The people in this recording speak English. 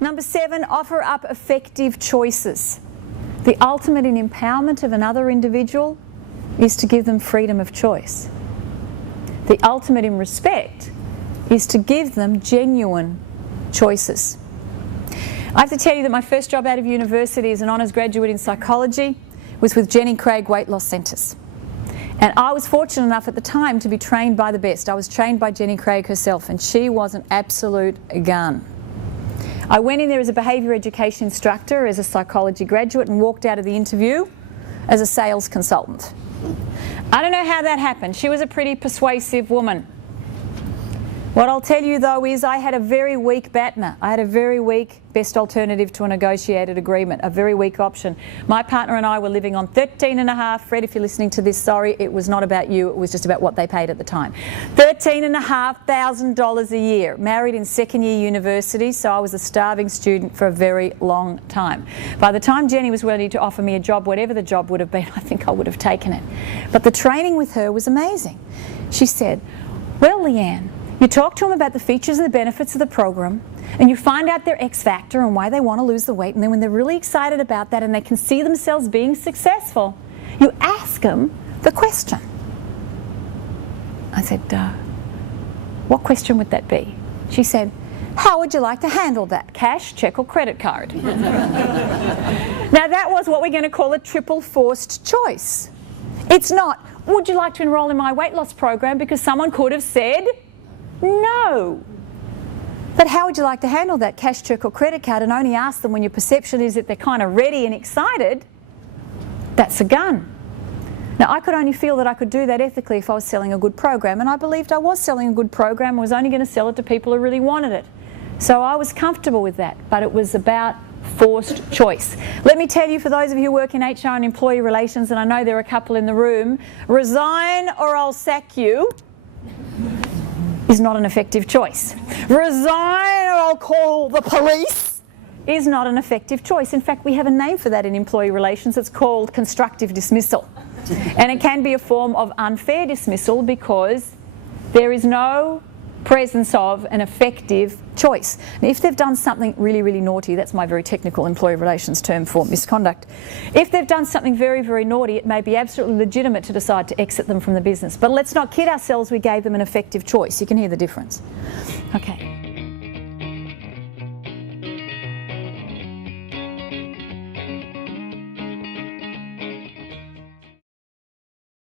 Number 7, offer up effective choices. The ultimate in empowerment of another individual is to give them freedom of choice. The ultimate in respect is to give them genuine choices. I have to tell you that my first job out of university as an honours graduate in psychology was with Jenny Craig Weight Loss Centres. And I was fortunate enough at the time to be trained by the best. I was trained by Jenny Craig herself, and she was an absolute gun. I went in there as a behaviour education instructor, as a psychology graduate, and walked out of the interview as a sales consultant. I don't know how that happened. She was a pretty persuasive woman. What I'll tell you though is I had a very weak BATNA. I had a very weak best alternative to a negotiated agreement, a very weak option. My partner and I were living on 13.5, Fred, if you're listening to this, sorry, it was not about you, it was just about what they paid at the time. $13,500 a year, married in second year university, so I was a starving student for a very long time. By the time Jenny was ready to offer me a job, whatever the job would have been, I think I would have taken it. But the training with her was amazing. She said, well, Leanne, you talk to them about the features and the benefits of the program, and you find out their X factor and why they want to lose the weight, and then when they're really excited about that and they can see themselves being successful, you ask them the question. I said, what question would that be? She said, how would you like to handle that? Cash, check or credit card? Now that was what we're going to call a triple forced choice. It's not, would you like to enroll in my weight loss program, because someone could have said no. But how would you like to handle that? Cash, check or credit card? And only ask them when your perception is that they're kind of ready and excited. That's a gun. Now I could only feel that I could do that ethically if I was selling a good program, and I believed I was selling a good program. I was only going to sell it to people who really wanted it. So I was comfortable with that, but it was about forced choice. Let me tell you, for those of you who work in HR and employee relations, and I know there are a couple in the room, resign or I'll sack you is not an effective choice. Resign or I'll call the police is not an effective choice. In fact, we have a name for that in employee relations. It's called constructive dismissal. And it can be a form of unfair dismissal because there is no presence of an effective choice. Now, if they've done something really, really naughty, that's my very technical employee relations term for misconduct. If they've done something very, very naughty, it may be absolutely legitimate to decide to exit them from the business. But let's not kid ourselves, we gave them an effective choice. You can hear the difference. Okay.